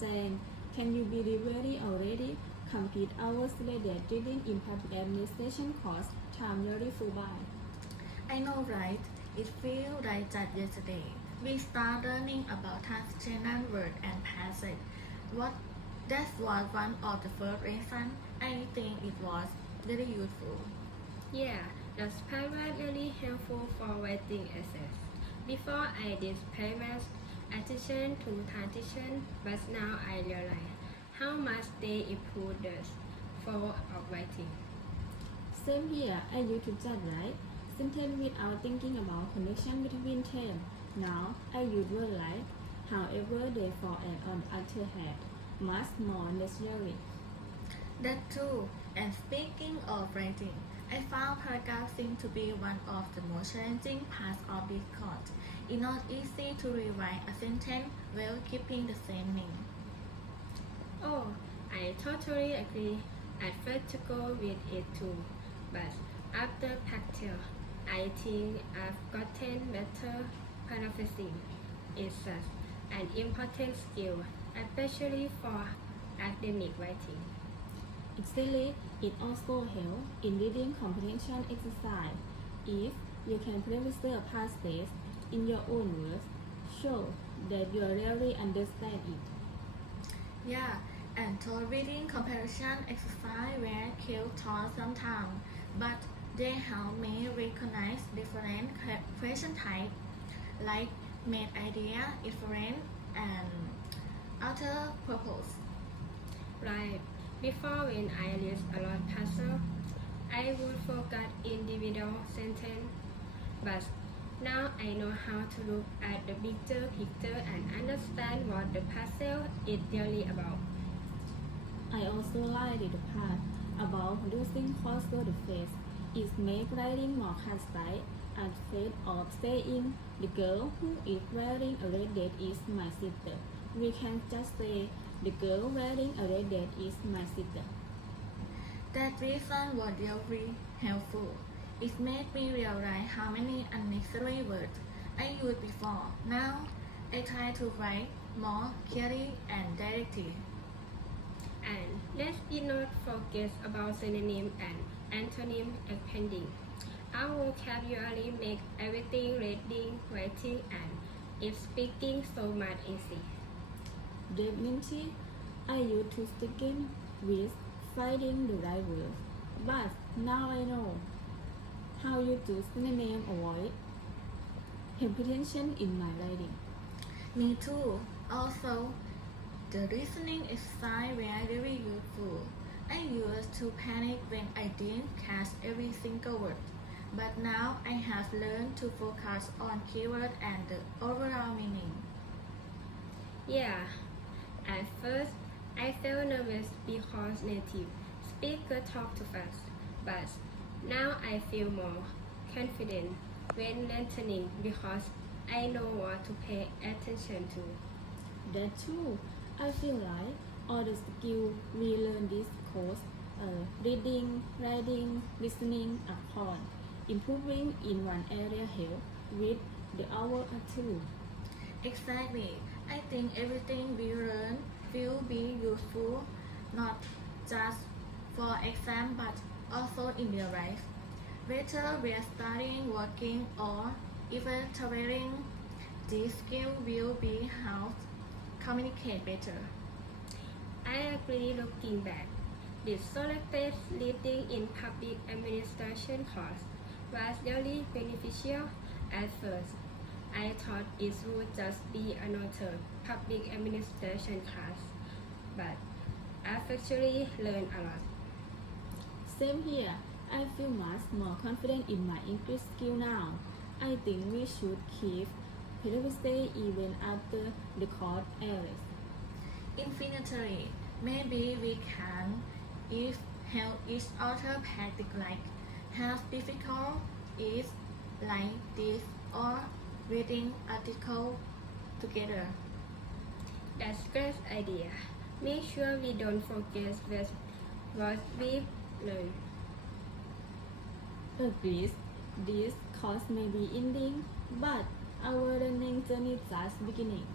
Jane, can you be ready already? Complete hours later, reading in public administration course. Time really flew by. I know, right? It feels like just yesterday. We start learning about transitional word and passage. What that was one of the first lessons. I think it was very useful. Yeah, the spell was really helpful for writing essays. Before I did pay much attention to transition, but now I realize how much they improve the flow of writing. Same here, I used to just write sentence without thinking about connection between them. Now, I use word like, however, therefore, and on other hand, much more necessary. That's true. And speaking of writing, I found paragraphing to be one of the most challenging parts of this course. It's not easy to rewrite a sentence while keeping the same meaning. Oh, I totally agree. I first to go with it too, but after practice, I think I've gotten better paraphrasing. It's an important skill, especially for academic writing. Exactly, it also helps in reading comprehension exercise. If you can a passage in your own words, show that you really understand it. Yeah, and to reading comparison exercise were kill thought sometimes, but they help me recognize different question types, like main idea, inference, and other purpose. Right. Before when I list a lot puzzle, I would forget individual sentence. But now I know how to look at the bigger picture and understand what the puzzle is really about. I also like the part about using crossword phrase. It makes writing more concise instead of saying the girl who is wearing a red is my sister. We can just say the girl wearing a red that is my sister. That reason was really helpful. It made me realize how many unnecessary words I used before. Now I try to write more clearly and directly. And let's not forget about synonym and antonym appending. Our vocabulary makes everything reading, writing, and if speaking so much easy. Definitely, I used to struggle with finding the right word, but now I know how you to synonym avoid repetition in my writing. Me too. Also, the listening exercise were very useful. I used to panic when I didn't catch every single word. But now I have learned to focus on keyword and the overall meaning. Yeah, at first I felt nervous because native speaker talk too fast, but now I feel more confident when listening because I know what to pay attention to. That too, I feel like all the skills we learn this course, uh, reading, writing, listening, upon, improving in one area help with the hour or two. Exactly. I think everything we learn will be useful not just for exam but also in real life. Whether we are studying, working, or even traveling, this skill will be how communicate better. I agree looking back. This selected reading in public administration course was really beneficial at first. I thought it would just be another public administration class, but I've actually learned a lot. Same here, I feel much more confident in my English skill now. I think we should keep privacy even after the course ends. Infinitely, maybe we can if help each other practice like have difficult is like this or reading article together. That's great idea. Make sure we don't forget what what we've learned. Agreed, this course may be ending, but our learning journey just beginning.